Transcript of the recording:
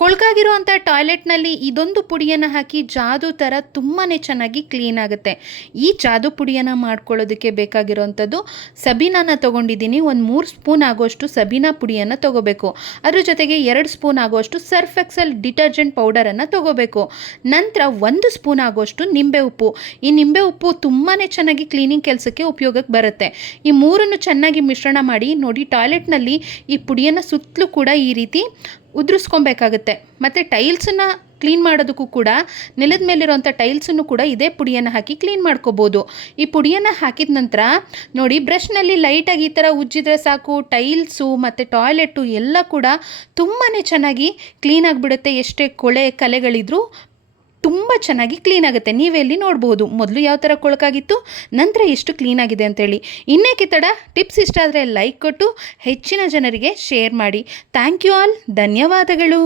ಕೊಳಕಾಗಿರುವಂಥ ಟಾಯ್ಲೆಟ್ನಲ್ಲಿ ಇದೊಂದು ಪುಡಿಯನ್ನು ಹಾಕಿ ಜಾದು ಥರ ತುಂಬಾ ಚೆನ್ನಾಗಿ ಕ್ಲೀನ್ ಆಗುತ್ತೆ. ಈ ಜಾದು ಪುಡಿಯನ್ನು ಮಾಡ್ಕೊಳ್ಳೋದಕ್ಕೆ ಬೇಕಾಗಿರೋವಂಥದ್ದು ಸಬೀನಾನ ತೊಗೊಂಡಿದ್ದೀನಿ. ಒಂದು 3 ಸ್ಪೂನ್ ಆಗೋಷ್ಟು ಸಬೀನಾ ಪುಡಿಯನ್ನು ತೊಗೋಬೇಕು. ಅದ್ರ ಜೊತೆಗೆ 2 ಸ್ಪೂನ್ ಆಗೋಷ್ಟು ಸರ್ಫ್ ಎಕ್ಸೆಲ್ ಡಿಟರ್ಜೆಂಟ್ ಪೌಡರನ್ನು ತೊಗೋಬೇಕು. ನಂತರ 1 ಸ್ಪೂನ್ ಆಗೋಷ್ಟು ನಿಂಬೆ ಉಪ್ಪು. ಈ ನಿಂಬೆ ಉಪ್ಪು ತುಂಬಾ ಚೆನ್ನಾಗಿ ಕ್ಲೀನಿಂಗ್ ಕೆಲಸಕ್ಕೆ ಉಪಯೋಗಕ್ಕೆ ಬರುತ್ತೆ. ಈ ಮೂರನ್ನು ಚೆನ್ನಾಗಿ ಮಿಶ್ರಣ ಮಾಡಿ ನೋಡಿ, ಟಾಯ್ಲೆಟ್ನಲ್ಲಿ ಈ ಪುಡಿಯನ್ನು ಸುತ್ತಲೂ ಕೂಡ ಈ ರೀತಿ ಉದುರಿಸ್ಕೊಬೇಕಾಗುತ್ತೆ. ಮತ್ತು ಟೈಲ್ಸನ್ನು ಕ್ಲೀನ್ ಮಾಡೋದಕ್ಕೂ ಕೂಡ ನೆಲದ ಮೇಲಿರುವಂಥ ಟೈಲ್ಸನ್ನು ಕೂಡ ಇದೇ ಪುಡಿಯನ್ನು ಹಾಕಿ ಕ್ಲೀನ್ ಮಾಡ್ಕೋಬೋದು. ಈ ಪುಡಿಯನ್ನು ಹಾಕಿದ ನಂತರ ನೋಡಿ, ಬ್ರಷ್ನಲ್ಲಿ ಲೈಟಾಗಿ ಈ ಥರ ಉಜ್ಜಿದ್ರೆ ಸಾಕು, ಟೈಲ್ಸು ಮತ್ತು ಟಾಯ್ಲೆಟು ಎಲ್ಲ ಕೂಡ ತುಂಬಾ ಚೆನ್ನಾಗಿ ಕ್ಲೀನ್ ಆಗಿಬಿಡುತ್ತೆ. ಎಷ್ಟೇ ಕೊಳೆ ಕಲೆಗಳಿದ್ರೂ ತುಂಬ ಚೆನ್ನಾಗಿ ಕ್ಲೀನ್ ಆಗುತ್ತೆ. ನೀವೆಲ್ಲಿ ನೋಡ್ಬೋದು ಮೊದಲು ಯಾವ ಥರ ಕೊಳಕಾಗಿತ್ತು, ನಂತರ ಎಷ್ಟು ಕ್ಲೀನ್ ಆಗಿದೆ ಅಂತೇಳಿ. ಇನ್ನೇಕೆ ತಡ, ಟಿಪ್ಸ್ ಇಷ್ಟ ಆದರೆ ಲೈಕ್ ಕೊಟ್ಟು ಹೆಚ್ಚಿನ ಜನರಿಗೆ ಶೇರ್ ಮಾಡಿ. Thank you all. ಧನ್ಯವಾದಗಳು.